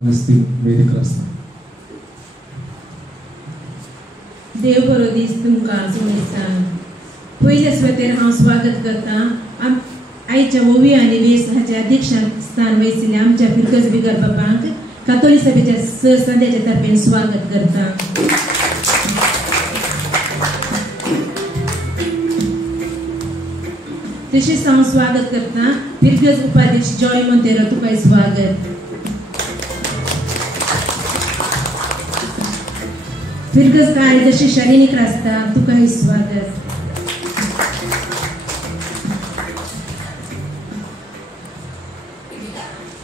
Nasty Mary Krasna. देव बरो दीस तुमकां सुमयता. पयल्या सुवातेर हांव स्वागत करता आयच्या ओवी आनी वेस हाच्या अध्यक्षान स्थान वयशिल्ल्या आमच्या फिरकस बिगर बाबांक कातोली सभेच्या सहसंध्याच्या तर्फेन स्वागत करता. तशेंच हांव स्वागत करता फिरकस उपाध्यक्ष जॉय मोंतेरो. तुकाय स्वागत. फिरकस कार्यदर्शी शालिनी क्रास्ता. तुकाय स्वागत.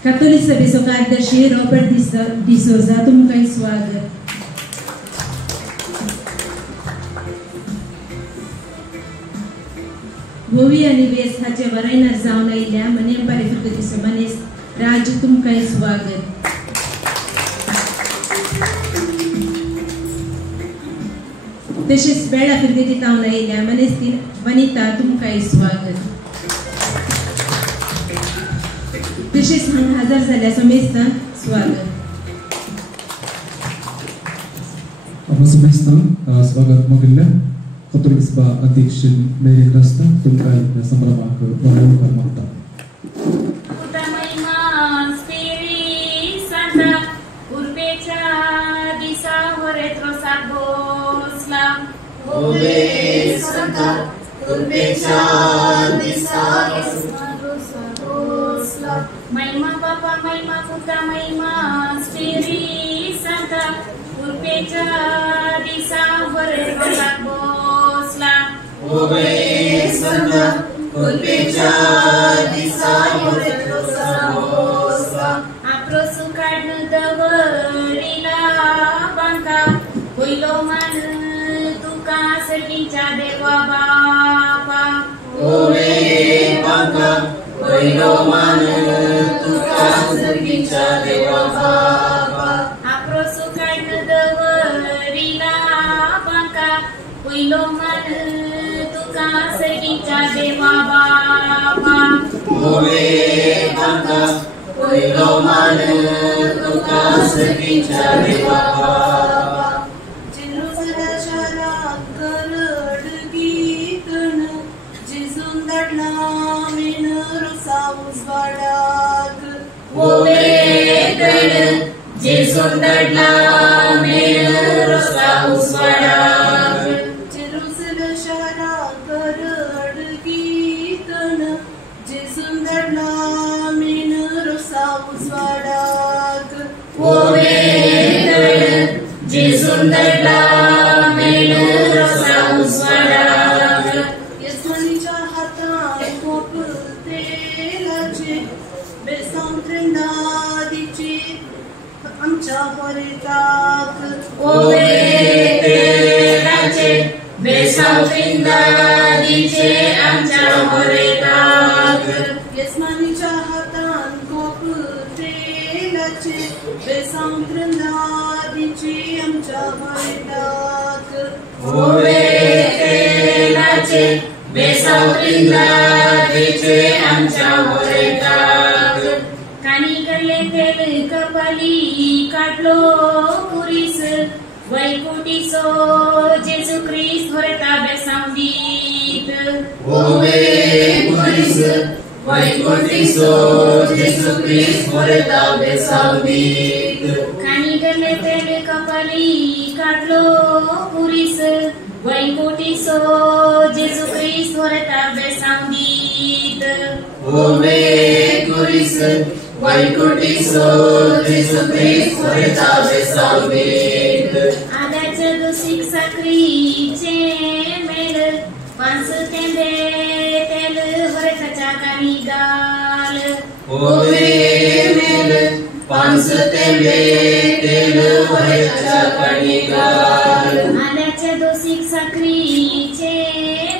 कातोलिक सभेचो कार्यदर्शी रॉबर्ट डिसोजा. तुमकांय स्वागत. गोवी आनी वेस हाचे वरायनार जावन आयिल्ल्या मनेंपारे फिरकतीचो मनीस राजू. तुमकांय स्वागत. तशेंच बेळा फिरकतींत जावन आयिल्ल्या मनीस वनिता. तुमकांय स्वागत. तशेंच हांगा हजर जाल्ल्या समेस्तान स्वागत. स्वागत मागिल्ल्या कातोलिक सभा अध्यक्ष मेरी क्रास्ता. तुमकां ह्या संभ्रमाक वळोवकार मागता. महिमा बापा महिमा पुता महिमा स्पिरिट सांता उर्पेच्या दिसा बरे रोसाक बसला. ओबे संता उर्पेच्या दिसा बरे रोसाक बसला. आप्रोसू काढून दवरिला बांका पयलो मान तुका सर्गीच्या देवा बापा. ओबे बांका पयलो मान तुका सर्गीच्या देवा बापा. आप्रोसू काढून दवरिला बांका पयलो मान तुका सर्गीच्या देवा बापा. ओबे बांका पयलो मान तुका सर्गीच्या देवा बापा. जेरुसलेम शहरात गरड गीतन जेजून धाडला उजवाडाक. जेजून धाडला मेणुरोसा उजवाडाक. जेरुसलेम शहराक गरड गीतन जेजून धाडला मेणुरोसा उजवाडाक. जेजून धाडला मेणुरोसा उजवाडाक. येसुनीच्या हातान कोप तेलाचे बेसांव त्रिंदादीचे आमच्या बरेताक. तेलाचे बेसांव त्रिंदादीचे आमच्या बरेताक. येसुनीच्या हातान कोप तेलाचे बेसांव त्रिंदादीचे आमच्या बरेताक. तेलाचे बेसांव त्रिंदादीचे आमच्या बरेताक. कानी गल्ले तेल कपाली काढलो पुरीस वैकुंठीचो जेजू ख्रिस्त व्हरता बेसांव दीत. पुरीस वैकुंठीचो जेजू ख्रिस्त व्हरता बेसांव दीत. कानी गल्ले तेल कपाली काढलो पुरीस वैकुंठीचो जेजू ख्रिस्त व्हरता बेसांव दीत. वैकुंठीचो जेजू ख्रिस्त व्हरता बेसांव दीत. आदाच्या दोशीक साखरीचे मेल पांच तेंबे तेल व्हरताच्या कानी गाल. पांच तेंबे तेल व्हरताच्या कानी गाल. आदाच्या दोशीक साखरीचे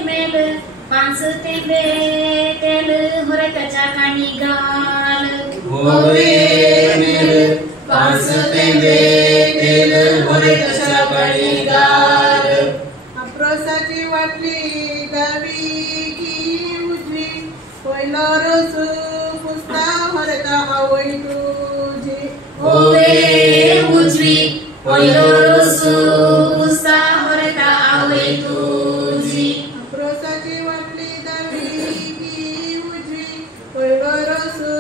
मेल पांच तेंबे तेल व्हरताच्या कानी गाल. पांच तेंबे तेल व्हरताच्या कानी गाल. अप्रोसाची वाटली दावी की उजवी पयलो रोस पुस्ता व्हरता आवय तुझी. पयलो रोसू पुस्ता होरेता आवय तुझी अप्रोसाची वाटली दवी की उजवी पयलो रोसू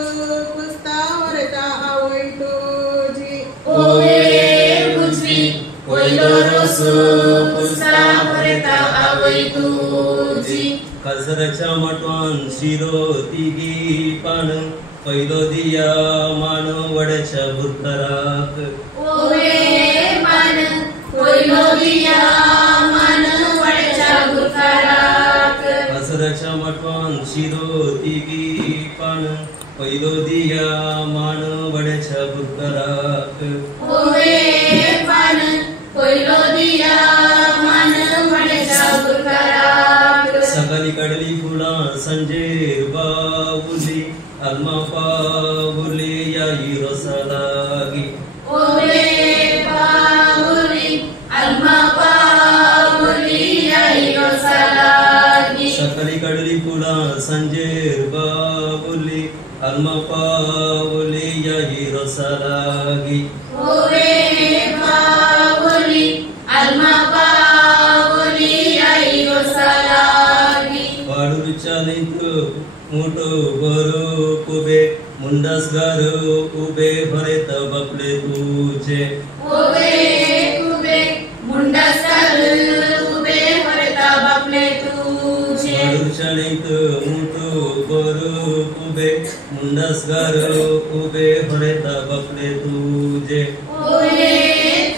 पुस्ता होरेता आवय तुझी ओवे उजवी पयलो रोसू पुस्ता होरेता आवय तुझी काजराच्या माटवान शिरो तिगी पान पहिलो दिया मान वड्याच्या भुतराक ओवे मान पयलो दिया मान वड्याच्या भुतराक काजराच्या माटवान शिरो तिगी पान पहिलो दिया मान वड्याच्या भुतराक ओवे मान पयलो दिया मान वड्याच्या भुतराक सकाळी कडली फुलां संजेर बावुली आल्मा पावुली या हिरोसा लागी ओवे पावुली आल्मा पावुली या हिरोसा लागी सकाळी कडली फुलां संजेर बावुली आल्मा पावुली या हिरोसा लागी ओवे पावुली आल्मा पावुली या हिरोसा लागी वाडूच्या लिंक मोठो बरो कुबे मुंडासगार उबे भरेत बापले तुझे ओवे कुबे मुंडासर उबे भरता बापले तुझे वाडूच्या लिंक मोठो बरो कुबे मुंडासगार उबे भरेत बापले तुझे ओवे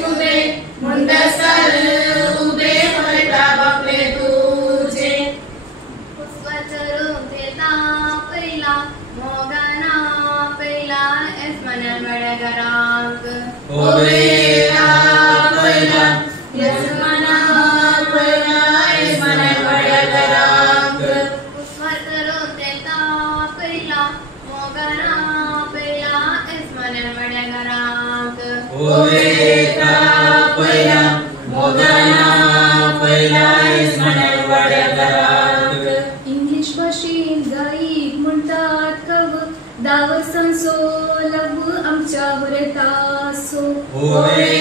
कुबे मुंडासर उबे भरता बापले तुझे पुष्पचरो देता पहिला मोगाना पहिला एस्मनल वडगरांक ओवे पहिला यजमाना पहिला एस्मनल वडगरांक पुष्पचरो देता पहिला मोगाना पहिला एस्मनल वडगरांक ओवे पहिला मोगाना पहिला एस्मनल वडगरांक इंग्लिश भाषेत गायक म्हणतात कव दावर संसो लघु आमच्या वरतासो ओवे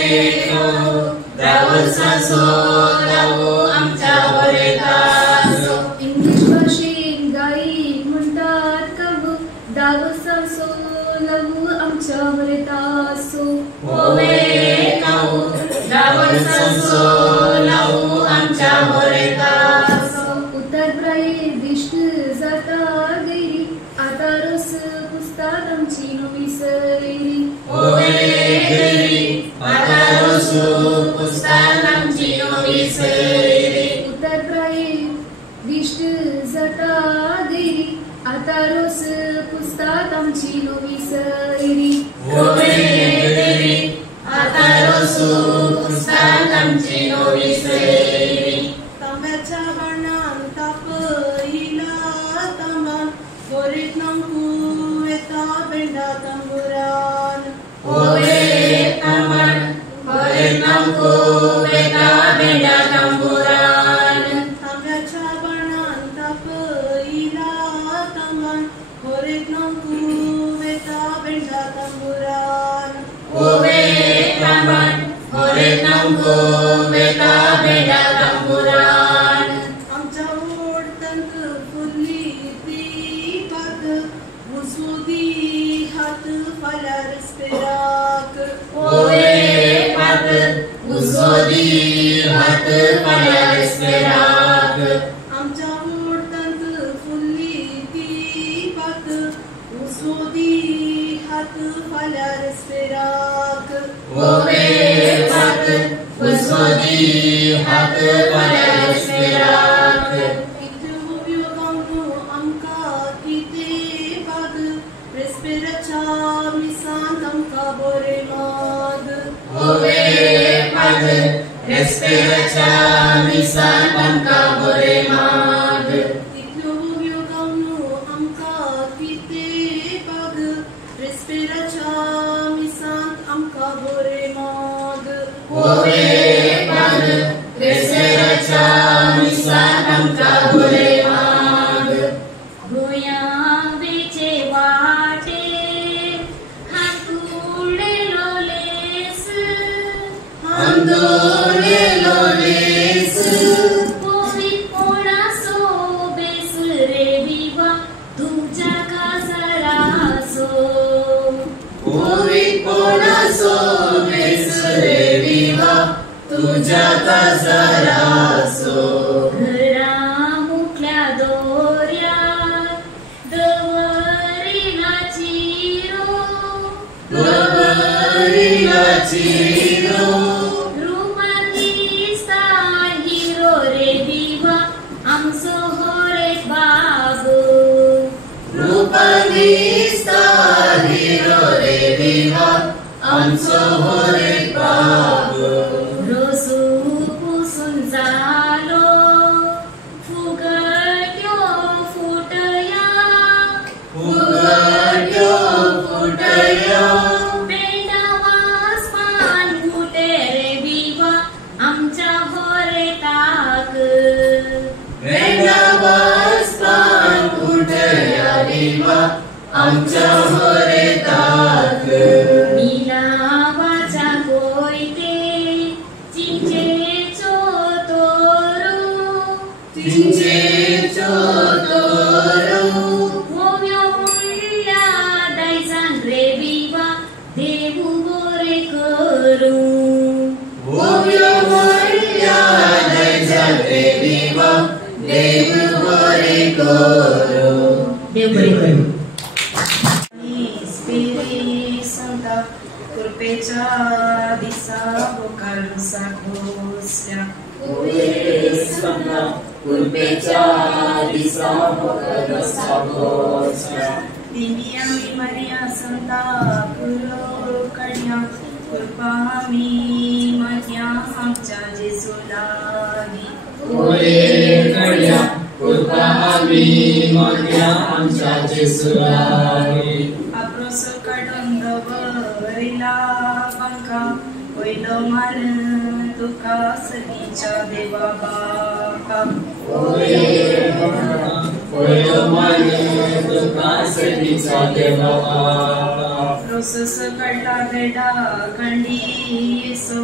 दावर सांसो लावो आमच्या वरतासो इंग्लिश भाषेत गायक म्हणतात कव दावर संसो लघु आमच्या वरतासो ओवे दावर सांसो लावो आमच्या वरतासो उत्तर दिष्ट जाता गैरी आता रस पुस्तात आमची नवी सैरी ओवे गैरी आता रोसू पुस्तात आमची नवी सैरी उत्तर दिष्ट जाता गैरी आता रस पुस्तात आमची नवी सैरी ओवे गैरी आता रोसू पुस्तात आमची नवी सैरी तांब्याच्या बाणान तापयला तांबान बोरीत नंकू येता बेंडा तंबुरान ओवे तांबण बरे नामको वेता बेंडा तंबुरान तांब्याच्या बाणान तापयला तांबान बोरीत नंकू येता बेंडा तंबुरान ओवे तांबण बरे नामको वेता बेंडा तंबुरान आमच्या ओढतंक फुल्ली ती पात मुसुदी हात फाल्यार स्पेराक ओवे पात उजोदी हात पाल्यार स्पेराक आमच्या ओढतंक फुल्ली ती पात मुसुदी हात फाल्यार स्पेराक ओवे पात उजोदी हात पाल्यार स्पेराक आमकां कितें बाग रेस्पेराच्या मिसांत आमकां बरे माग ओवे पात रेस्पेराच्या मिसांत आमकां बरे माग तितल्यो उब्यो गावनो आमकां कितें बाग रेस्पेराच्या मिसांत आमकां बरे माग ओवे पात रेस्पेराच्या मिसांत आमकां बरे माग गोया बेचे वाटे हातुडे लोलेस कोणासो बेसुरे विवा तुझ्या काजारासो घरा मुखल्या दोऱ्यात दवरिला चिरो रूपांनी हिरो रे दिवा आमचो होरे बाबू रूपांनी हिरो रे विवा आमचो होरे बाबू रोसू पुसून जालो फुगट्यो फुटया बेंडावास पान फुटे रे विवा आमच्या होरे ताक बेंडावास पान फुटया विवा आमच्या होरे ताक मिलावाच्या कोयते चिंचेचो तोरू ओव्यो मुळ्या दायजान रे विवा देवू गोरे करू ओव्यो मुळ्या दायजान रे विवा देवू गोरे करू देव बरे करू संता कृपेच्या दिसा होकार साखोसल्या तिमी आम्ही मरिया संता पुरकण्या कृपा आम्ही मध्या आमच्या जेसूलागी आप्रोस काढून दवरिला पंखा पहिलं मान तुका सगीच्या देवा बापा प्रोसेस कडला बेडा खंडी येसो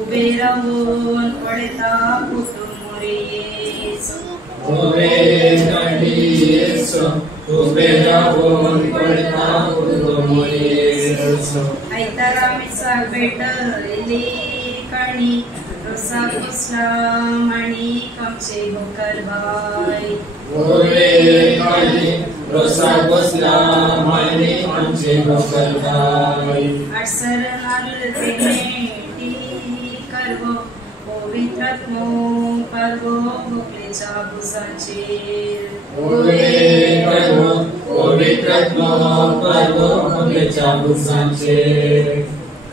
उभे राहून पडता फुटून मोरे येसो आयतारा मिसा भेटली काणी रोसा कुसला मणी कमचे भोकर बाई अडसर नारळ मेटी करवो पवित्रत्मो पर्वो भोकलेच्या भुजाचेर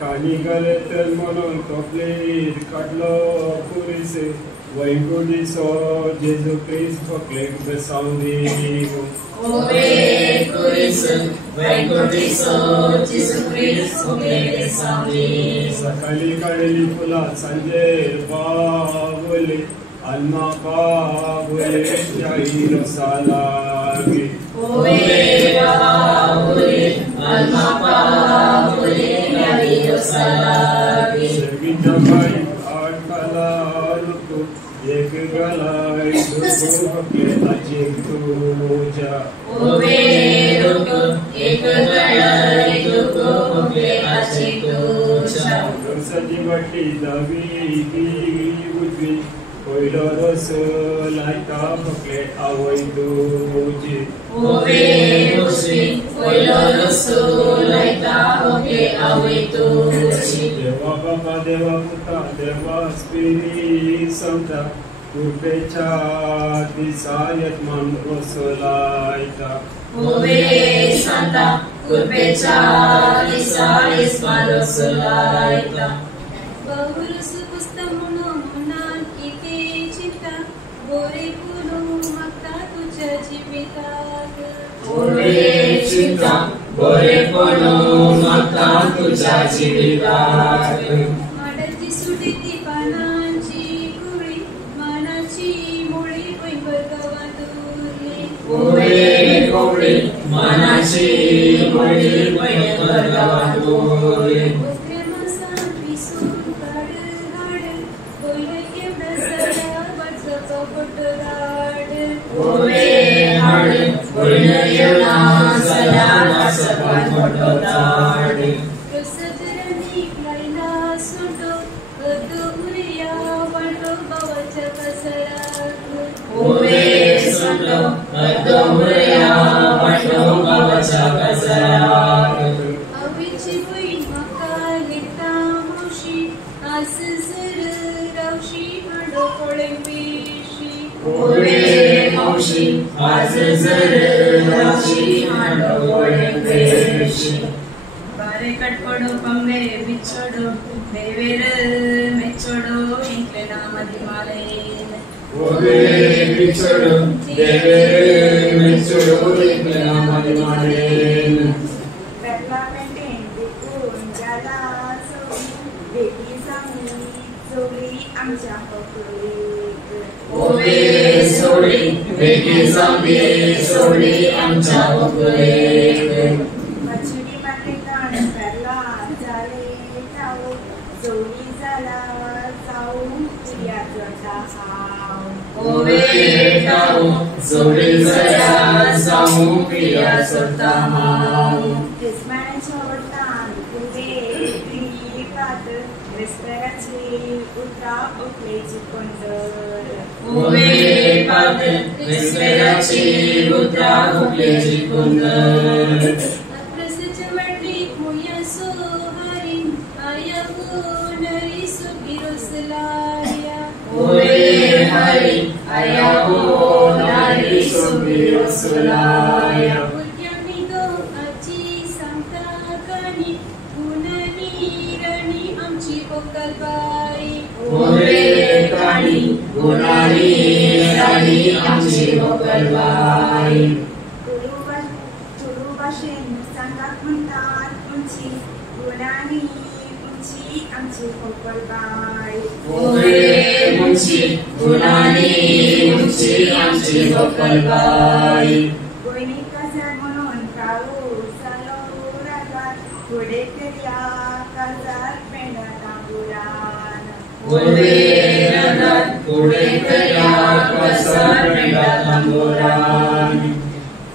कानी गलेतर म्हणून तोपलेर काडलो पुरीसे वैकुंठीचो जेजू क्रिस्त भोकलेक बसावनी सकाळी काडली फुलां सांजेर बावले आल्मा बावले जाई रसालागी सर्वीच्या बाई आडकाला ऋतू एक गलाय दुसरो भोकलेताची तुझ्या रसाची वाटी दावी उजवी पहिलो रस लायता भोकले आवय तुझी देवा बाबा देवा पुता देवा स्पिरीट संता कृपेच्या दिसा यत्मान रस लायता बहुरस पुस्तक म्हणून मनात किती चिंता गोरे फुलू मागता तुझ्या जीवितात माडाची सुटी ती पानांची कुळी मानाची मुळी पैंबर गावात उरली अदोमया पटो बाबाच्या गजरात अवीची बहीण म्हाका लेता मुशी आस जर रावशी हाडो पळय पेशी ओवे मावशी आज जर रावशी हाडो पळय पेशी बारे कटपडो पंबे बिछोडो देवेर मेचोडो इंकले नामदी मालेन ओवे बिछोडो देवेर मेचोडो इंकले नामदी मालेन बेला मेटेन देखून जाला बेटी सामी चोरी आमच्या पकडीक ओवे सोडी बेटी सामी सोडी आमच्या पकडीक मछडी माटेकान बेला जाले जाऊ चोरी जाला जाऊ प्रिया जोडा हाव ओवे जाऊ सोडी जया जाऊ प्रिया सोडता हाव इस्माळ्याच्या वटान तुगे क्रिकात रेस्पेराची उतरा ओकलेची पंदर ओवे पात रेस्पेराची उतरा ओकलेची पंदर प्रसच वाटली मोया सोहारी आया हो नरी सुबिरोसलाया ओवे हरी आया हो नारी सुबीर सुलाया भुरग्यांनी गो आजी सांगता काणी गुणनी रणी आमची पोकलबाई ओवे काणी गुणारी राणी आमची मोकलबाई तुरु भाषेन सांगाक म्हणटात उंची गुणांनी उंची आमची खोकलबाई ओवे उंची गुणारी उंची आमची मोकलबाई गोयनी काजार म्हणून काळू जालो रागात फुडें करया काजार पेंडा तांबुरान ओवे रगत पुढे करया प्रसार पेंडा तांबुरान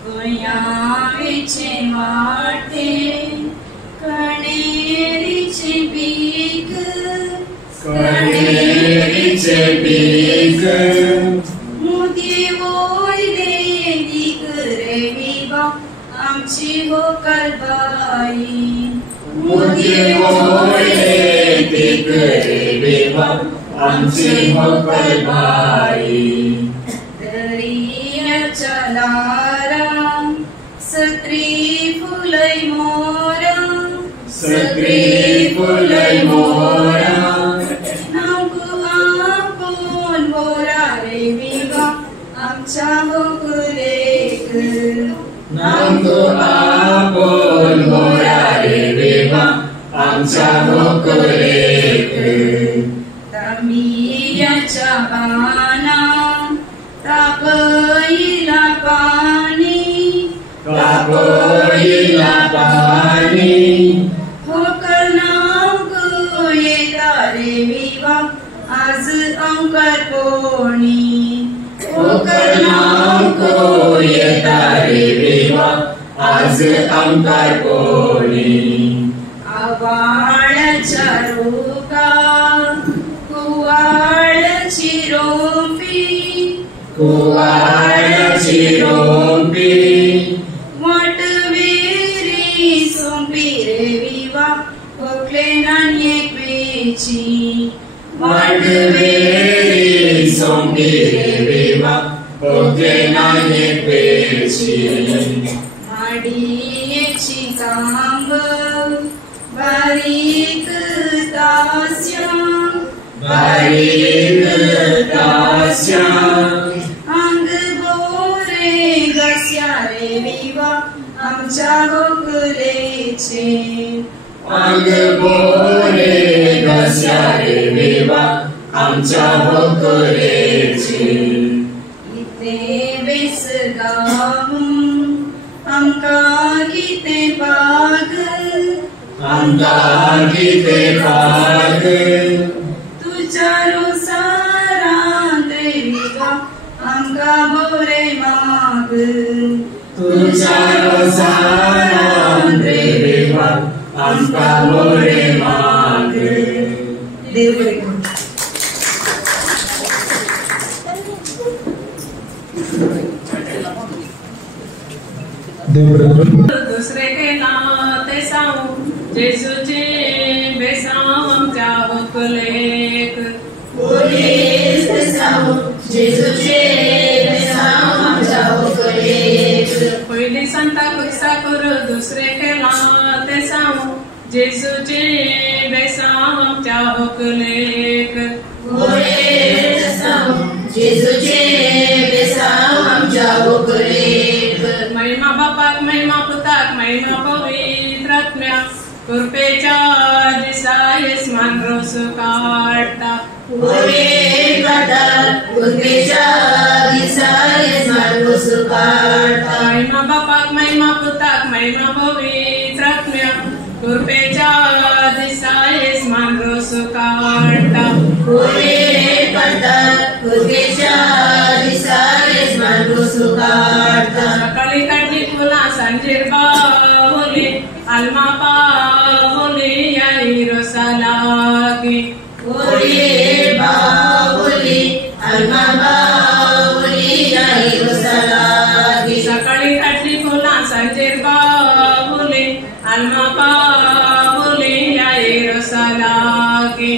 गोंयावेचे माटे कणेरीचे पीक कणेरीचे पीक मोती वोयले दीक रे विवा आमची गोकलबाई मोती वोयले दीक रे विवा आमची मोकलबाई दर्याच्या लारा सत्री फुलय मोरा सगळी फुलय मोरा नांगू आपून बोरा रे विवा आमच्या गोकुलेक नांदो आपोल मोरा रे विवा आमच्या गोकुलेक तमियाच्या बाना तापईला पाणी तापईला पाणी होकर नाव गो येता रे विवा आज अंकर कोणी होकर नाव को येता रे विवा आज अंकार कोणी आवाळ्याच्या रोका कुवाळ्याची रोपी कुवाळ्याची रोपी वटवेरी सोंपी रे विवा खोकले नाण्ये पेची वाटवेरी सोंपी रे विवा ओके नाने पेची माडीयेची कांब बारीक तास्या बारीक तास्या अंग बोरे घस्या रे विवा आमच्या गोकुलेचे अंग बोरे घस्या रे विवा आमच्या गोकुलेचे इथे बेस गावून आमका किते पाग आमका किते पाग तुझ्या रोसारांत रे विवा आमका बोरे माग तुझ्या रोसारांत रे विवा आमका बोरे माग देव बरे करू. आणि दुसरे केला ते सांगू जेजूचे बेसांव आमच्या व्हंकलेक पयली संता कुर्सा कर दुसरे केला ते सांगू जेजूचे बेसांव आमच्या व्हंकलेक महिमा बापाक महिमा पुताक महिमा पवित्र आत्म्या कृपेच्या दिसा येसमान रोस काढता महिमा बापाक महिमा पुताक महिमा पवित्र आत्म्या कृपेच्या दिसा येसमान रोस काढता सकाळी काढली फुला सांजेर बावली आलमा पावली याई रोसाला की सकाळी काढली फुला सांजेर बावली आलमा पावली याई रोसाला की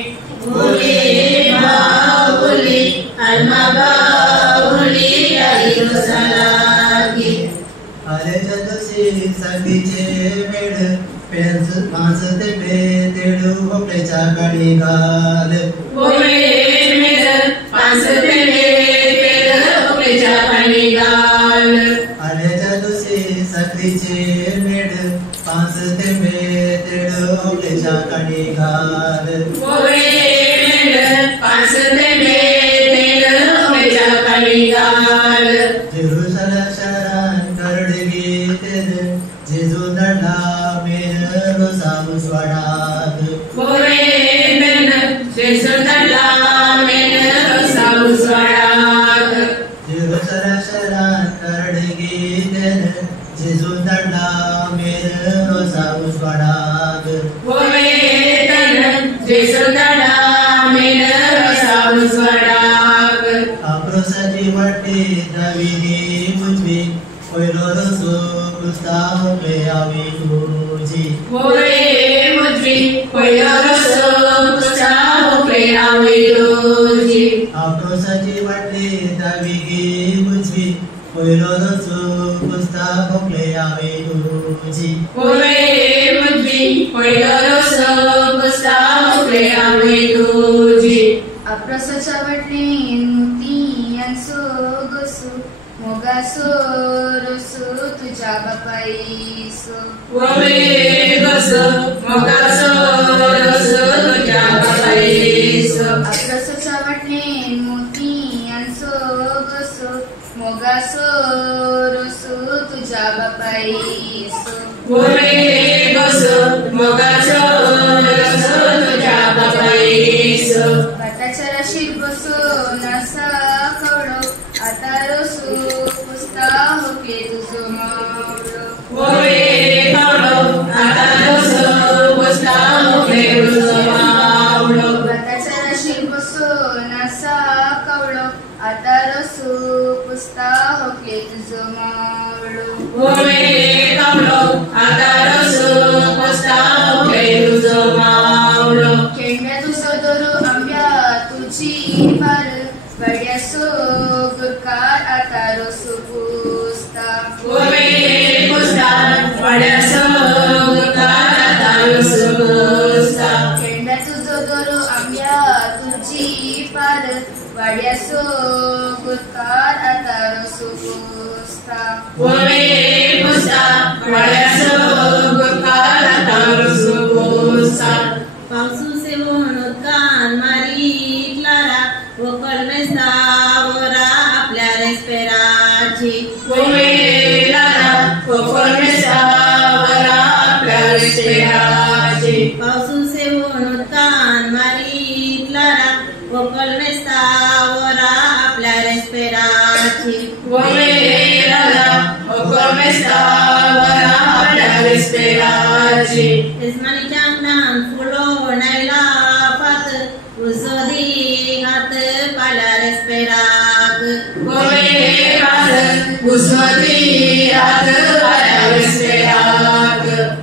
Usmati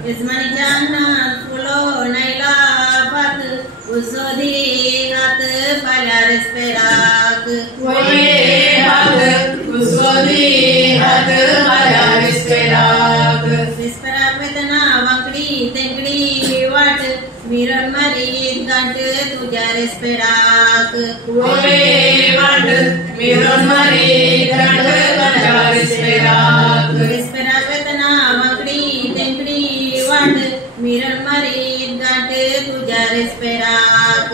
इस्मानीच्या अंगणात फुलो नाईला भात उसोधी हात पाल्या रेस्पेराक रेस्पेराक वेदना वांकडी तेंकडी वाट मिरण मारीत गांठ तुझ्या रेस्पेराक रेस्पेराक वेदना वांकडी तेंकडी वाट मिरण मारीत गांठ तुझ्या रेस्पेराक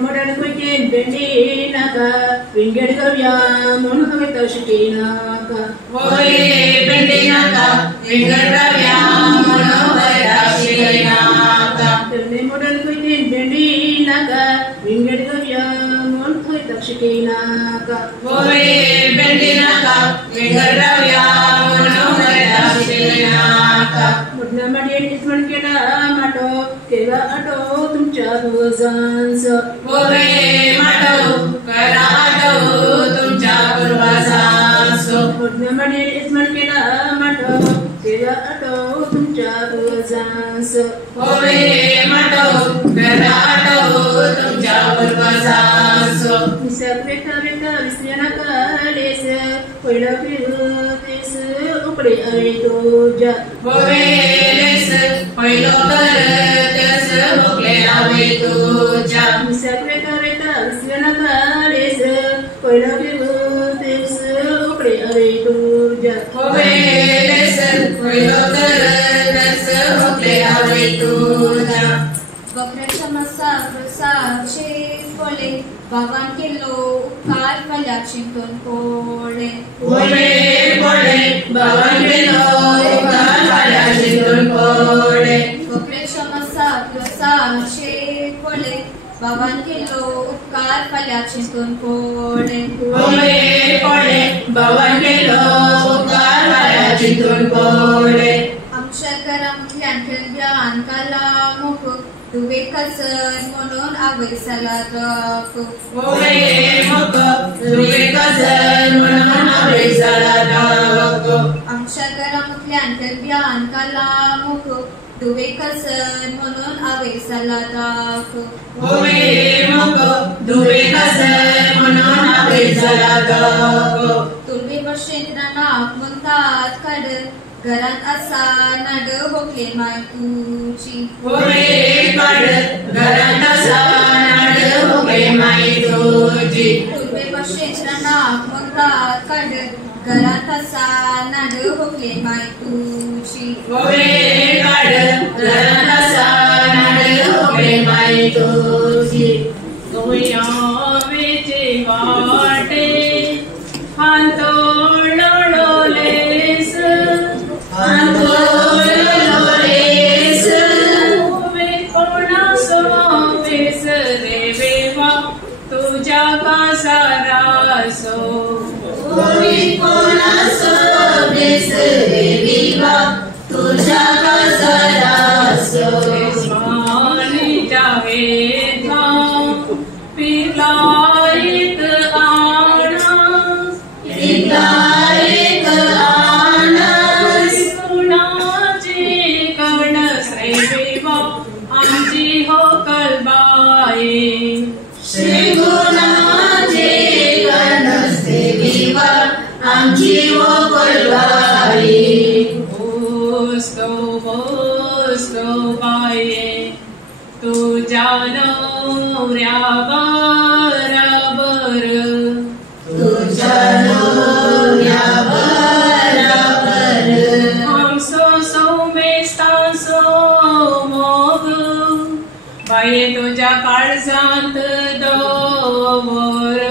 मोडण कुयकेन बेंडी नाका विंगेड गव्या म्हणून हवे तशकी नाका मोडण कुयकेन बेंडी नाका विंगेड गव्या म्हणून हवे तशकी नाका मुडना मडीन इस्मण केला माटो केला आटो तुमच्या भुजांच मुडना मडीन इस्मण केला माटो केला आटो तुमच्या भुजांच विसक वेका वेका विसऱ्या नाका लेस पहिला फिरतेस उकडे आहे तुझ्या विसक वेका वेका विसऱ्या नाका लेस पहिला फिरतेस उकडे आहे तुझ्या बकऱ्याच्या मसाचे कोले बाबान केलो उपकार पल्याक शिंतून कोळे बकऱ्याच्या मसाचे कोले बाबान केलो उपकार पल्याक शिंतून कोळे आमच्या घरांतल्यान खेळब्यान काला मुख तुवे कसन म्हणून आवयसाला तक आमच्या घरांतल्यान खेळब्यान काला मुख तुवे कसन म्हणून आवयसाला तक तुलबी बशेन रानाक म्हणतात कड घरात असा नाड होकले माय तुची तुलबी बशेन रानाक म्हणतात कड घरात असा नाड होकले माय तुची तुझ्या काळजांत दवर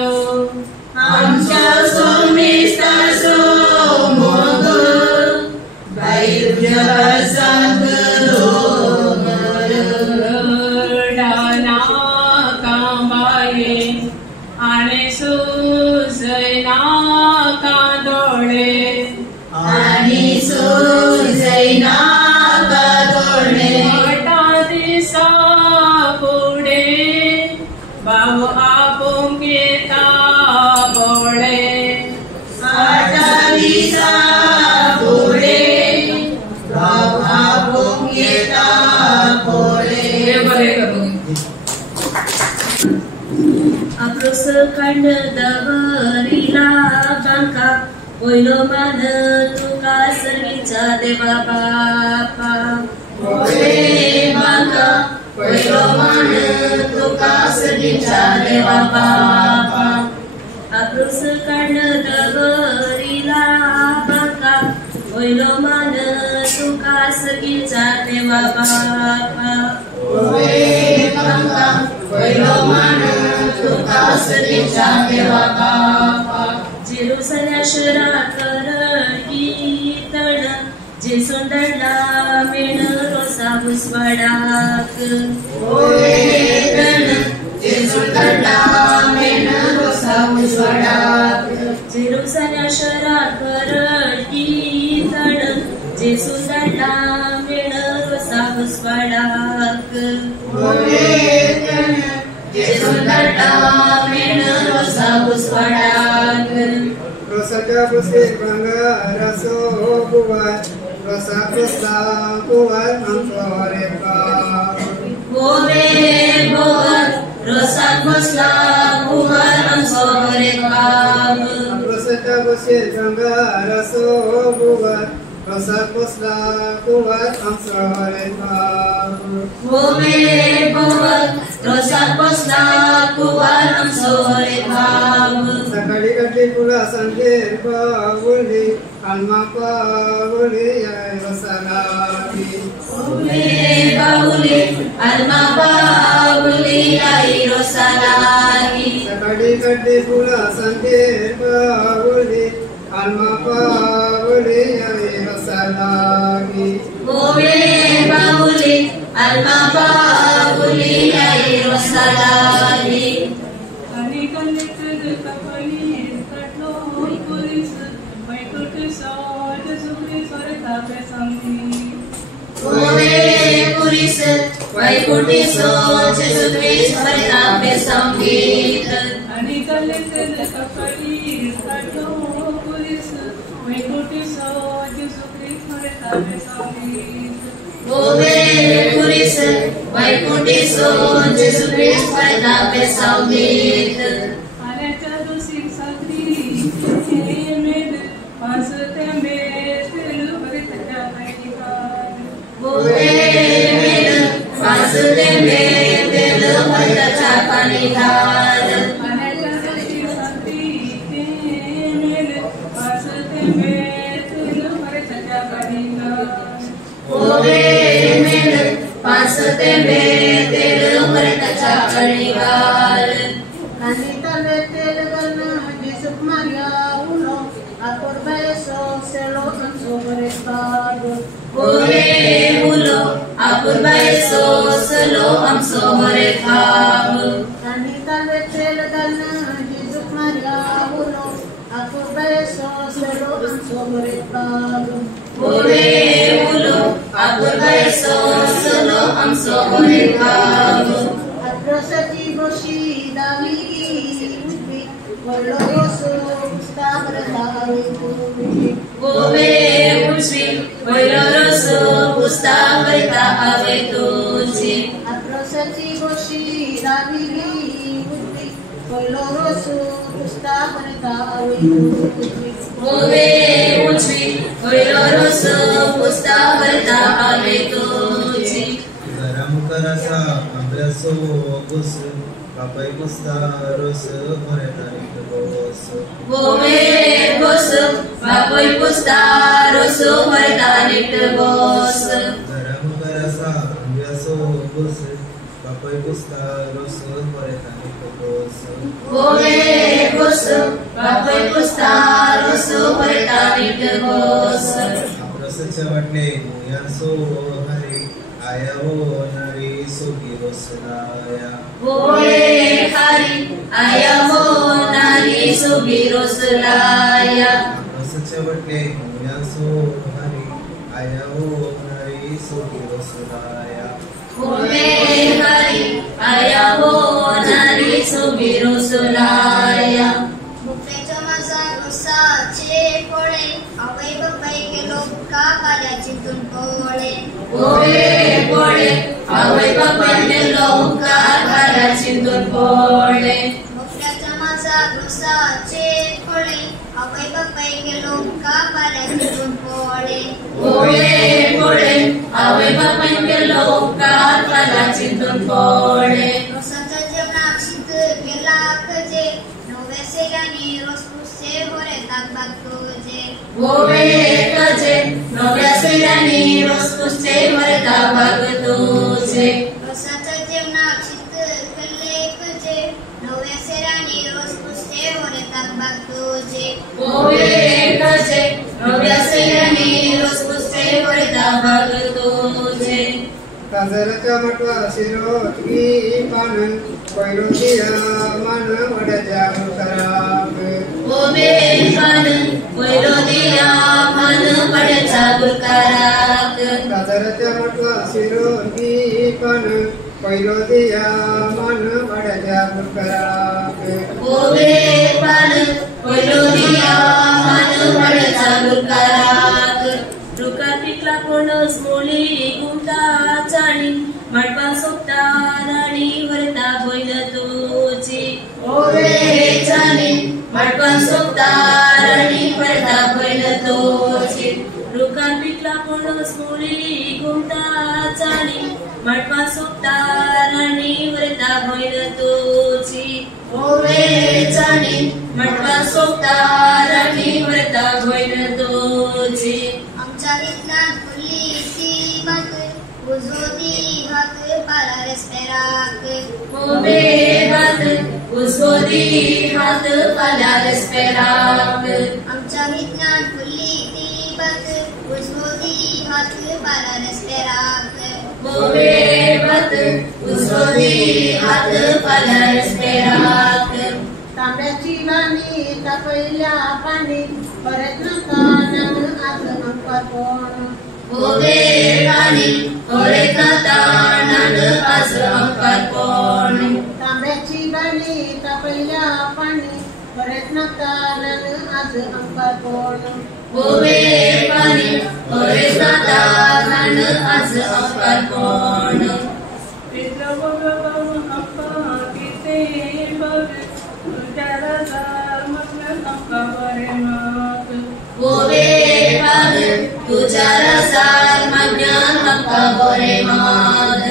आमच्या सोमेस्तासो मोग बाई तुझ्या काळजांत दवर डाना कांबाये आणि सुजैना कांदोळे आणि सुजैना कांदोळे बाबू आपुंकेता बोळे खंड दवरिला बांका पहिलो मान तुका सर्गीचा देवा बापा ओरे बांका पहिलो मान तुका सर्गीचा देवा बापा आक्रोश खंड दवरिला बांका पहिलो मान तुका सर्गीचा देवा बापा ओरे बांका पहिलो मान तुका सर्गीचा देवा बापा जेरुसल्या शहरात कीर्तन जेसून दडला मेण रोसा बुसवाडाक जेसून दडला मेण रोसा बुसवाडाक जेरुसल्या शहरात कीर्तन जेसून दडला मेण रोसा बुसवाडाक जेसून दडला मेण रोसा बुसवाडाक Rosaja busik bangga raso buat rosa kusta buat angkoreka. Bore buat rosa kusta buat angkoreka. Rosaja busik bangga raso buat rosa kusta buat angkoreka. Bore buat rosa kusta buat angkoreka. Sakali kali pula sangkir pawuli alma pawuli ya rosalagi. Pawuli alma pawuli ya rosalagi. Sakali kali pula sangkir pawuli alma pawuli ya rosalagi. Pawuli alma pawuli ya rosalagi. Puris, Vaikuti so Jesus Christ Haritape Samgit. Anikalete kapali kato puris, Vaikuti so Jesus Christ Haritape Samgit. Puris, Vaikuti so Jesus Christ Haritape Samgit. Anacha dusik sagri, emed pasate me telu haritya kaikan. Pasute me telu haritya kaikan. Anacha dusik sagri, emed pasate me telu haritya kaikan. Pasute me telu haritya kaikan. Anita letel gana Jesuk Maria uno akor beso selo anso berestado. Ulo akor beso selo anso berestado. Anita letel gana Jesuk Maria uno akor beso selo anso berestado. Ulo akor beso selo anso berestado. Atrocity boshi davigi uti Voloso stavratavi tuvi. Voloso stavratavi tuvi. Atrocity boshi davigi uti Voloso stavratavi tuvi. Voloso stavratavi tuvi. Ramkarasa ambraso bus papai kusta ros moretari bos bos papai kusta ros moretari bos Ramkarasa ambraso bus papai kusta ros moretari bos bos papai kusta ros moretari bos Ambrasacha vatle muyanso hari Ayawo nari sugi rosalaya. Hari ayawo nari sugi rosalaya. Ambrasacha vatle muyanso hari Ayawo nari sugi rosalaya. Hari ayawo nari sugi rosalaya. मुक्तेच्या माझा गुस्साचे पोळे अवय बापाई गेलो का कार्याची तुन पोळे पोळे अवय बापाई गेलो का कार्याची तुन पोळे मुक्त्याच्या रोसाचे फळे आवय बापाय गेलो का पाऱ्यातून पोळे आवय बापाय गेलो का पाऱ्यातून पोळे रोसाच्या जेवणाक शीत गेला खजे नव्या सेल्यानी रोस पुसे होरे ताकबाग तुझे नव्या सेल्यानी रोस पुसे होरे ताकबाग तुझे रोसाच्या जेवणाक शीत गेले खजे नव्या सेल्यानी रोस पुसे होरे ताकबाग तुझे नव्या सेल्यानी रोस पुसे होरे ताकबाग तुझे काजराच्या मटवा शिरोटकी पान पहिलो दिया मान वड्याच्या खराब पहिलो दिया मन पड्याचा गुलकाराक काजराच्या मटवा शिरोटकी पान पहिलो दिया मान वड्याच्या खराब पहिलो दिया मन पड्याचा गुलकाराक रुका पिकला कोणस मोळी गुंता चाणी माटपा सोपता राणी वरता बैल तुझी चाणी माटपा सोपता राणी वरता बैल तुझी रुका पिकला कोणस मोळी गुंता चाणी माटपा सोपता राणी वरता बैल तुझी चाणी माटपा सोपता राणी वरता बैल तुझी विज्ञान फुल्ली सी बात उजोदी हात पाला रेस्पेराक उजोदी हात पाला रेस्पेराक आमच्या विज्ञान फुल्ली ती बात उजोदी हात पाला रेस्पेराक उजोदी हात पाला रेस्पेराक तांब्याची बाणी तापयल्या पाणी परत नका आज अंकार कोण पाणी परत नका आज अंकार कोण तांब्याची बाणी तापयल्या पाणी परत नका आज अंकार कोण पाणी परत नका आज अंकार कोण तुझ्या रसाल मज्ञान हक्का बरे माद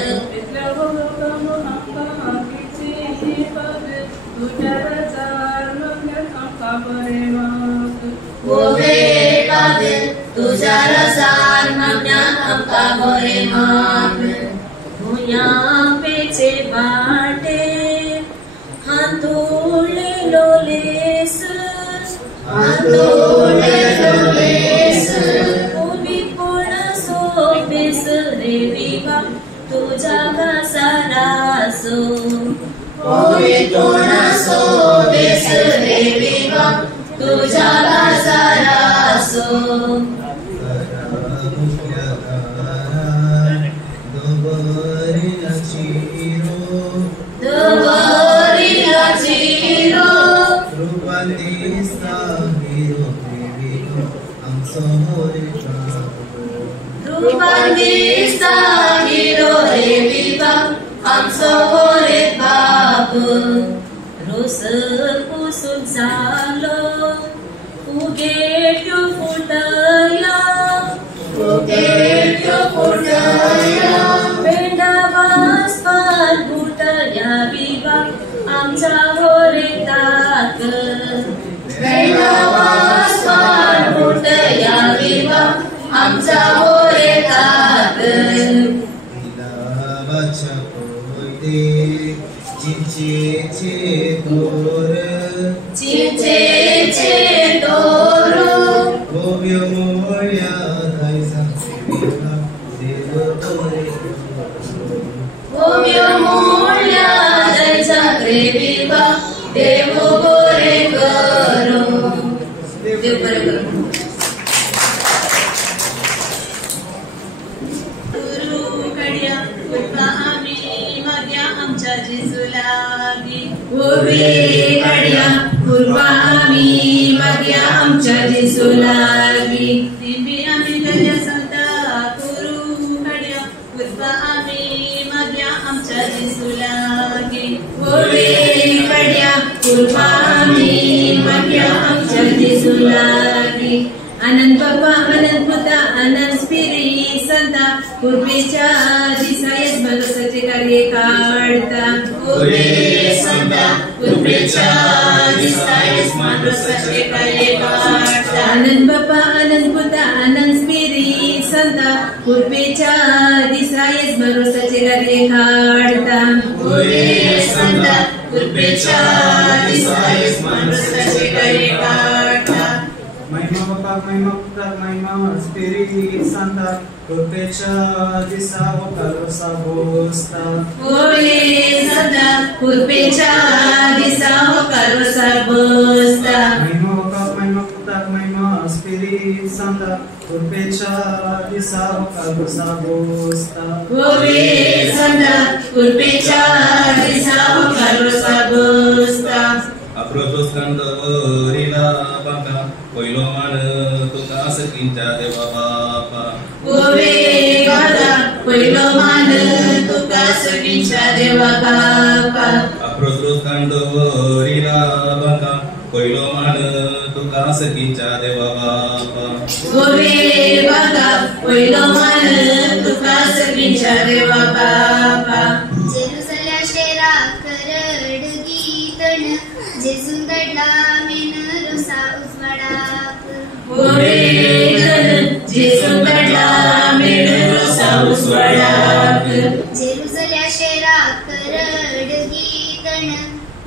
तुझ्या रसाल मज्ञान हक्का बरे माद भुया पेचे बाटे हातोळे लोलेस उभी कोण सोबेस रे विवा तुझ्या घासारासो उभी कोण सोबेस रे विवा तुझ्या घासारासो दवरीला चिरो रूपांदिस्ता हिरो रे विवा आमचो होरे बाप रोस पुसून जालो उगेट्यो फुटया पेंडावास पान फुटया विवा आमच्या होरे ताक पेंडावास पान फुटया विवा आमचा होरे ताक चिंचेचे तोर भव्य मोळ्या धायसा देव तोरे भव्य मोळ्या धायसा विवा देव गोरे करो देव बरे करो आमच्या जिसू लागी दिंबी आम्ही गल्या संता करू कड्या पूर्वा आम्ही माग्या आमच्या जिसू लागी कड्या कुर्बानी मागया आमच्या जेजुलागी आनंद बाप्पा आनंद पुता आनंद स्पिरी संता कृपेच्या दिसायस मनोसाचे कार्य काढता संता कृपेच्या दिसायस मनोसाचे कार्य काढता आनंद बाप्पा आनंद पुता आनंद स्पिरी संता कृपेच्या दिसायस मनोसाचे कार्य काढता संता कृपेच्या दिसायस मनोसाचे कार्य काढता महिमा बाप्पा महिमा पुता महिमा स्पिरिट संता कृपेच्या दिसा वकालोसा बोसता संता कृपेच्या दिसा वकालोसा बोसता महिमा बाप्पा महिमा पुता महिमा स्पिरिट संता कृपेच्या दिसा वकालोसा बोसता संता कृपेच्या दिसा वकालोसा बोसता अप्रोचोस कांतवरीला बाका पहिलो मान तुका सकींच्या देवा बापा पहिलो मान तुका सकींच्या देवा बापा अप्रोचोस कांतवरीला बाका पहिलो मान तुका सकींच्या देवा बापा पहिलो मान तुका सकींच्या देवा बापा जेरुसल्या शेरा करड गीतण जेजून दडला मेन रोसा उजवाडाक जेजून दडला मेन रोसा उजवाडाक जेरुसल्या शेरा करड गीतण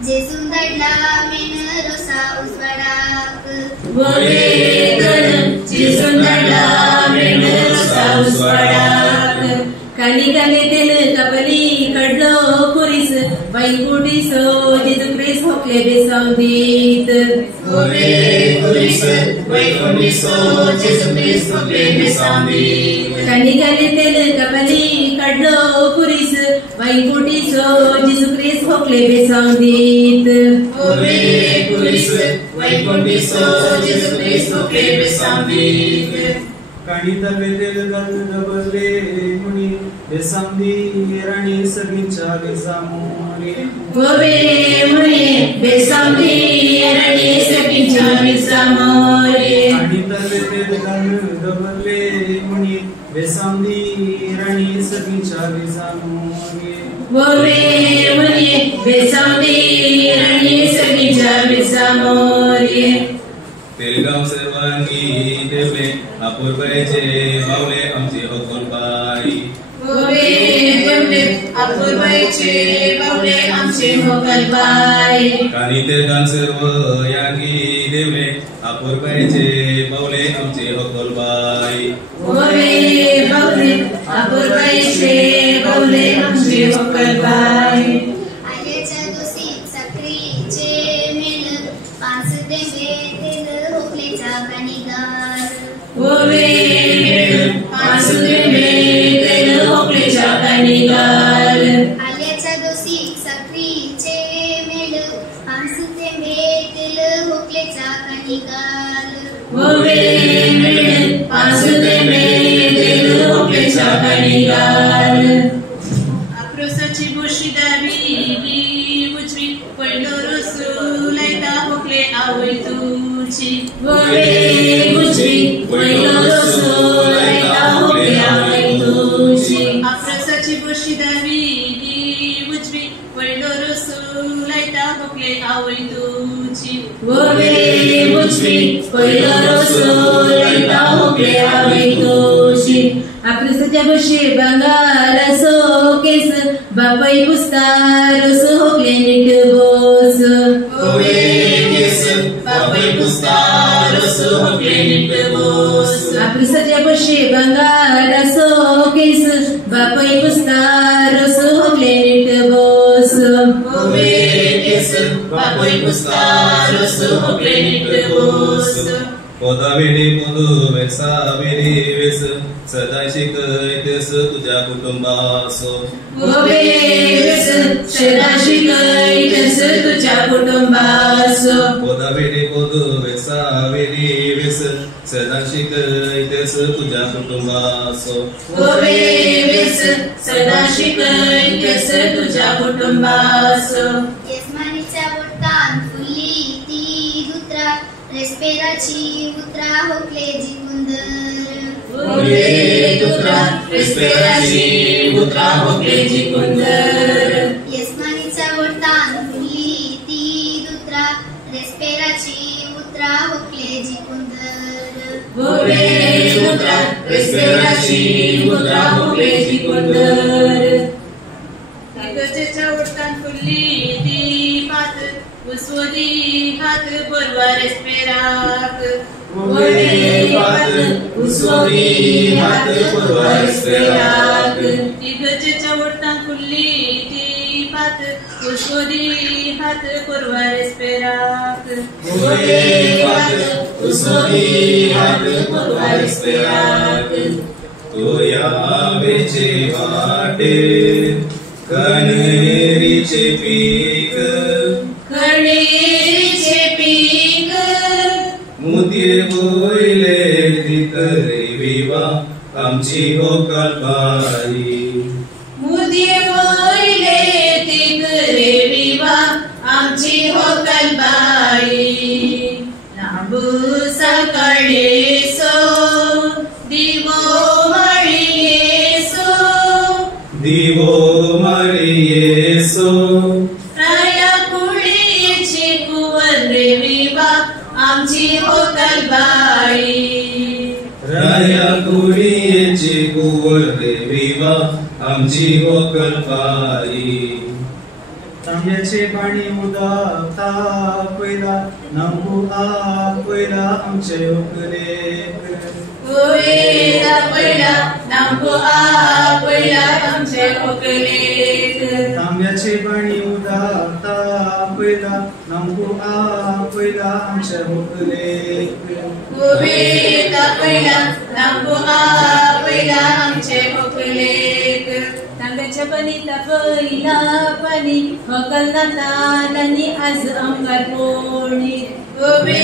जेजून दडला मेन रोसा उजवाडाक जेजून दडला मेन रोसा उजवाडाक काली काली तेल कपली कडलो कुरीस वैकुंठीसो जेजू क्रिस्त होकले बेसावदीत काली काली तेल कपली कडलो कुरीस वैकुंठीसो जेजू क्रिस्त होकले बेसावदीत काणी तब्येतेल गंध बदले मुनी बेसामदी राणी सगळींच्या बेसामोरे बेसामदी राणी सगळींच्या बेसामोरे काणी तब्येतेल गंध बदले मुनी बेसामदी राणी सगळींच्या बेसामोरे बेसामदी राणी सगळींच्या बेसामोरे पेलगाव सर्वांगी देवले अपूर्वचे मावले आमचे होकोलबाई अपूर्वचे मावले आमचे होकोलबाई कानी तेलगाव सर्व यांगी देवले अपूर्वचे मावले आमचे होकोलबाई अपूर्वचे मावले आमचे होकोलबाई आल्याच्या दोषीत साखरीचे मेल पाच देवे तेल होकलेचा कणिगार आल्याच्या दोषीत साखरीचे मेल पाच देवे तेल होकलेचा कणिगार अप्रोसाची बोशी दावी उजवी पहिलो रसू लायता होकले आवय तुझी अप्रोसाची बोशी दावी उजवी पहिलो रसू लायता होकले आवय तुझी अप्रोसाच्या बोशी बंगारासो केस बापाई पुस्तारोसो होकले नीट बोस अप्रोसाच्या बोशी बंगारासो केस बापाई पुस्तारोसो होकले नीट बोस पोदावेडी पोदू वेसावेडी वेस सदा शिकयतेस तुझ्या कुटुंबासो सदा शिकयतेस तुझ्या कुटुंबासो पोदावेडी पोदू वेसावेडी वेस सदा शिकयतेस तुझ्या कुटुंबासो सदा शिकयतेस तुझ्या कुटुंबासो यजमानीच्या बोटान रेस्पेराची उतरा होकले जिकुंदर ओले दुत्रा रेस्पेराची उतरा होकले जिकुंदर यस्मानीचा वरतान फुली ती दुत्रा रेस्पेराची उतरा होकले जिकुंदर ओले दुत्रा रेस्पेराची उतरा होकले जिकुंदर गजेच्या वरतान फुल्ली ती पात उसवदी हात बोलवा रेस्पेराक ओले पात उसवदी हात बोलवा रेस्पेराक गजेच्या वरतान फुल्ली ती पात उसवदी हात बोलवा रेस्पेराक ओले पात उसवदी हात बोलवा रेस्पेराक तोया बेचे वाटे कणेरीचे पीक कणेरीचे पीक मुदी बोयले तितरे विवा आमची होकलबाई मुदी बोयले तितरे विवा आमची होकलबाई लांबू सकाळी सो दिवो मळीसो दिवो मळीसो राया कुळीची कुंवरे विवा आमची होकलबाई राया कुळीची कुंवरे विवा आमची होकलबाई तांब्याचे पाणी उदाता पयला नांबू आ पयला आमचे होकले ओवेला पयला नांबू आ पयला आमचे होकले तांब्याचे पाणी उदाता पयला नांबू आ पयला आमचे होकले ओवेला पयला नांबू आ पयला आमचे होकले तांब्याच्या बनीता पहिला पाणी होकलना तानानी आज अंगार पोणी ओवे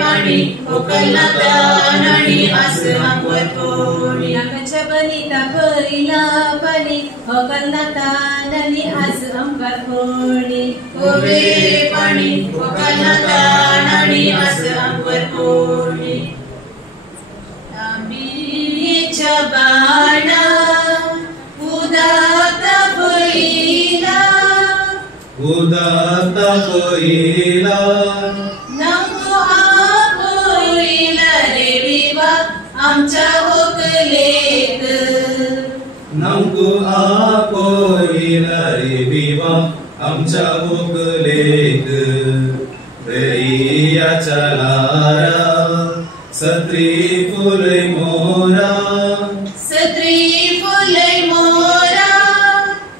पाणी होकलना तानानी आज अंगार पोणी तांब्याच्या बनीता पहिला पाणी होकलना तानानी आज अंगार पोणी ओवे पाणी होकलना तानानी आज अंगार पोणी तांबीच्या बाणा उदाता पहिला नांबू आ पहिला रे विवा आमच्या होकलेक नांबू आ पहिला रे विवा आमच्या होकलेक दर्याच्या लारा सत्री फुले मोरा सत्री फुले मोरा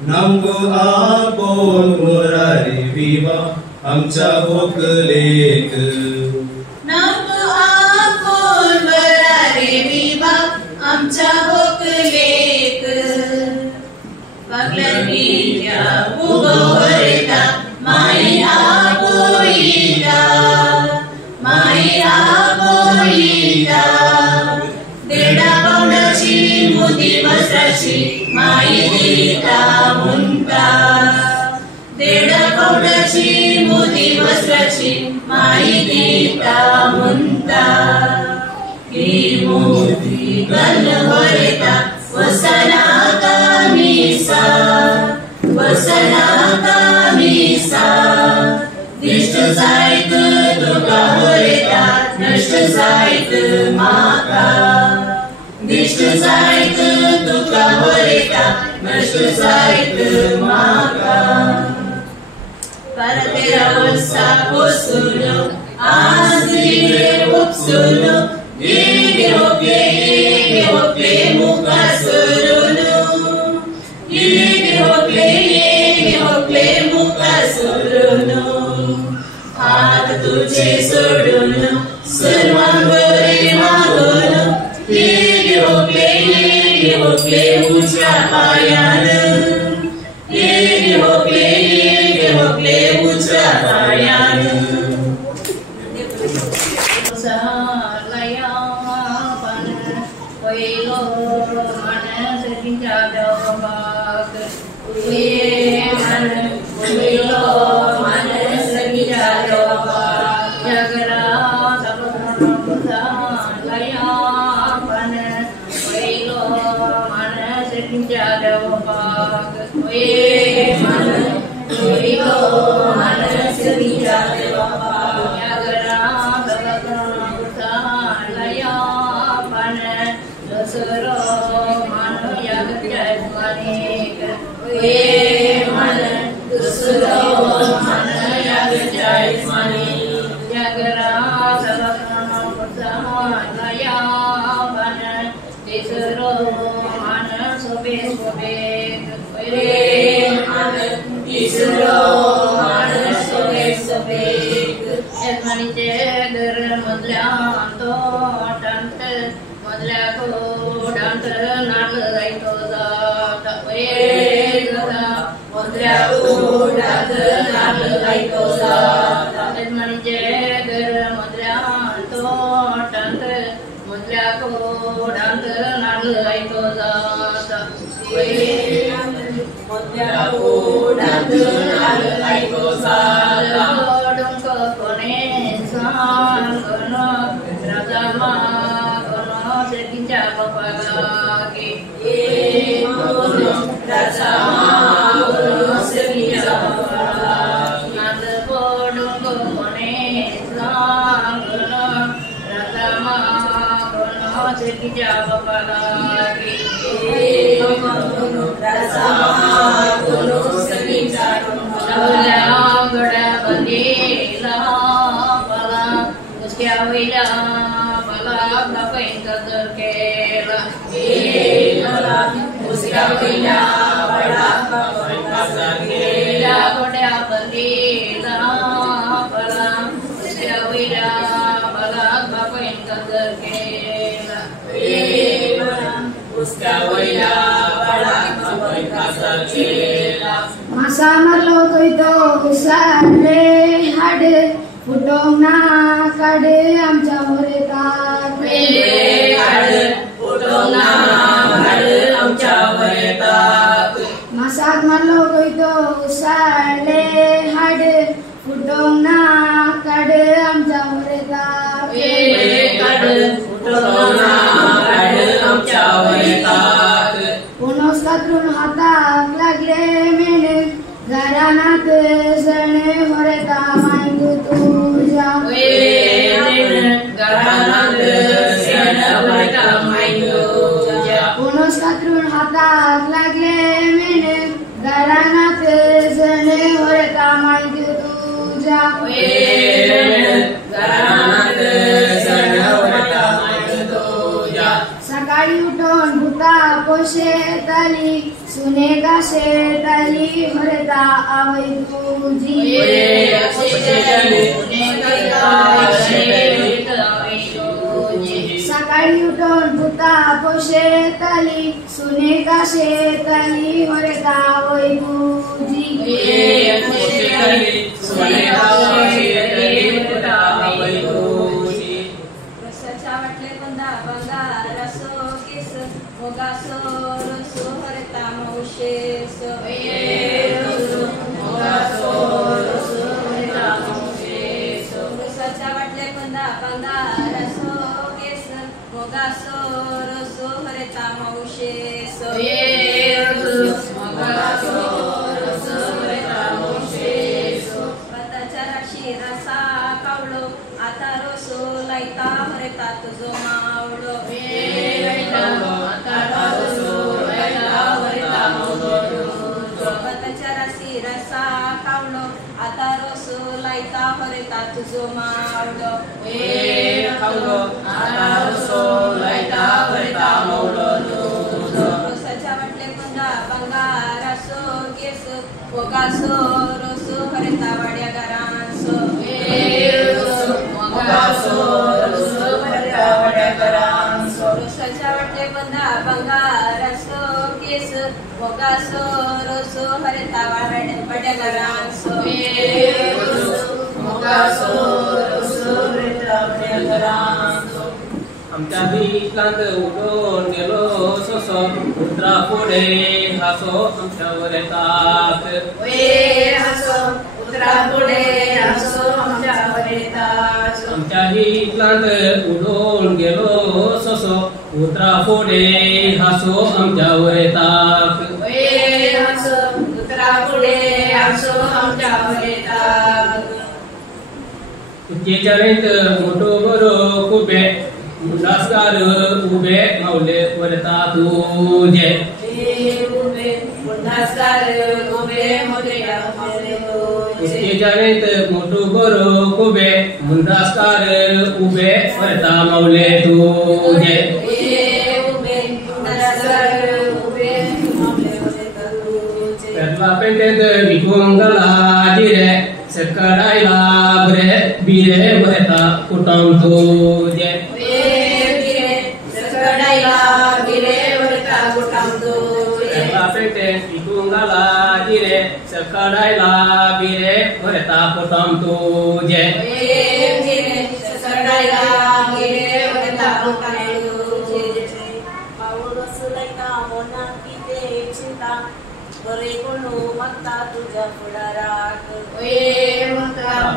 नांबू आपण मोरा रे विवा आमच्या होकलेक नांबू आपण मोरा रे विवा आमच्या होकलेक पागलांनी त्या उगो वरता माई आपोईता माई आपोईता देडा पावडाची मोती वस्त्राची माई दिता मुंता देडा पावडाची मोती वस्त्राची माई दिता मुंता ही मोती गल वरता वसना कामिसा वसना कामिसा दिष्ट जायत तुका वरता नष्ट जायत माका दिष्ट जायत तुका वरता नष्ट जायत माका para तेरा वर्षा पोसुलो आज दिले उपसुलो येगे होकले मुका सुरुलो येगे होकले मुका सुरुलो हात तुझे सोडून सर्वांगोरे मागोन येगे होकले उजव्या पायान येगे होकले उजव्या पायान सालया पान पहिलो मन सखीच्या डोबाक पहिलो मन सखीच्या डोबाक जगरात Masa marlo itu usare hade fudona kade amcha horeta hade fudona kade amcha horeta masa marlo itu usare hade fudona kade amcha horeta hade fudona kade amcha horeta Ponos katrun hatak lagle mene garanat sene horeta maindu tuja garanat sene horeta maindu tuja Ponos katrun hatak lagle mene garanat sene horeta maindu tuja garanat sene horeta maindu tuja Sakali uton buta poshe tali sunega shetali horeta avai tuji Sakali uton buta poshe tali sunega shetali horeta avai tuji Mogaso rosu horeta mausheso mogaso rosu horeta mausheso rosacha vatle panda panda raso kes mogaso rosu horeta mausheso mogaso rosu horeta mausheso patacha rashi rasa kaulo ata rosu laita horeta tuzo maulo Rasa kaulo atarosu laita horeta tuzo maulo kaulo atarosu laita horeta maulo rosacha vatle panda bangaraso kesu mogaso rosu horeta vadya garanso mogaso rosu horeta vadya garanso rosacha vatle panda bangaraso kesu mogaso rosu horeta vadya garanso mogaso rosu horeta vadya garanso आमच्या विकांत उडून गेलो सोसो उतरा पुढे हसो आमच्यावर येतात हसो उतरा पुढे हसो आमच्यावर येतात आमच्या विकांत उडून गेलो सोसो उतरा पुढे हसो आमच्यावर येतात हसो उतरा पुढे असो आमच्या वरेताक तुझे चरित मोठो बरो कुबे मुंडासकार उभे माऊले वरता तुझे उभे मुंडासकार उभे मोठे तुझे चरित मोठो बरो कुबे मुंडासकार उभे वरता माऊले तुझे पेटेद विकुंगला जिरे सकरायला बरे बिरे वरता कुटम तुझे सकरायला बिरे वरता कुटम तुझे पेटे विकुंगला जिरे सकरायला बिरे वरता कुटम तुझे सकरायला बिरे वरता कुटम तुझे पाऊस लैका मोना किते चिंता बरे कोणो मागता तुझ्या पुढारात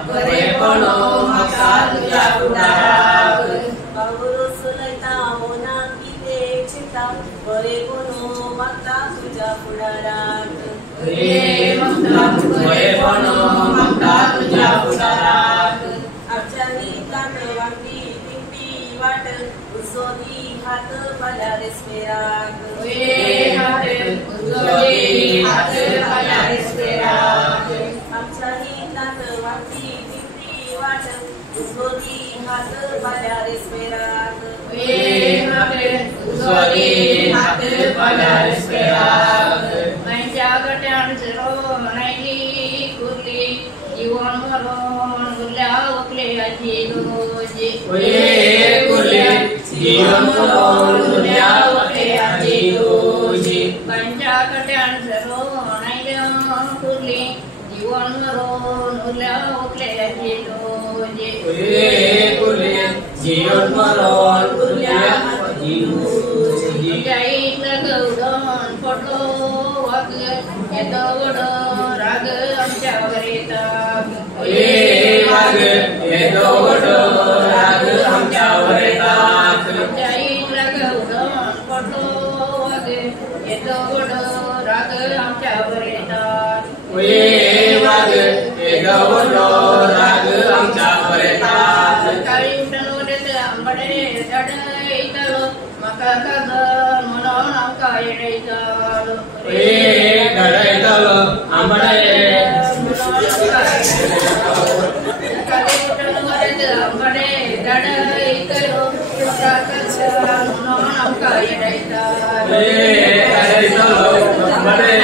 बरे कोणो मागता तुझ्या पुढारात पाऊस लैका मोना किते चिंता बरे कोणो मागता तुझ्या पुढारात बरे कोणो मागता तुझ्या पुढारात आमच्या नीतांत वाटी दिंडी वाट उसोनी हात मला रेस्पेरात आमच्या नीतांत वाटी दिंडी वाट उसोनी हात मला रेस्पेरात माझ्या गट्यान झरो नायली कुर्ली जीवन मरण उरल्या ओकले आजी दोजे जीवन मरण उरल्या ओकले आजी दोजे माझ्या गट्यान झरो नायल्या कुर्ली जीवन मरण उरल्या ओकले आजी दोजे जीवन मरण उरल्या आजी दोजे जाईतलं गौडण पडलो वाग येतो वड राग आमच्यावर येतात वाग येतो वड राग आमच्यावर येतात जाईतलं गौडण पडलो वाग येतो वड राग आमच्यावर येतात वाग येतो वड राग आमच्यावर येतात सकाळी उठून वडे आंबडे चढायतलो मका काग म्हणून आमका येडायतालो गडायतालो आंबडे आंबडे चढायतलो मका काग म्हणून आमका येडायतालो आंबडे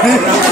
Jangan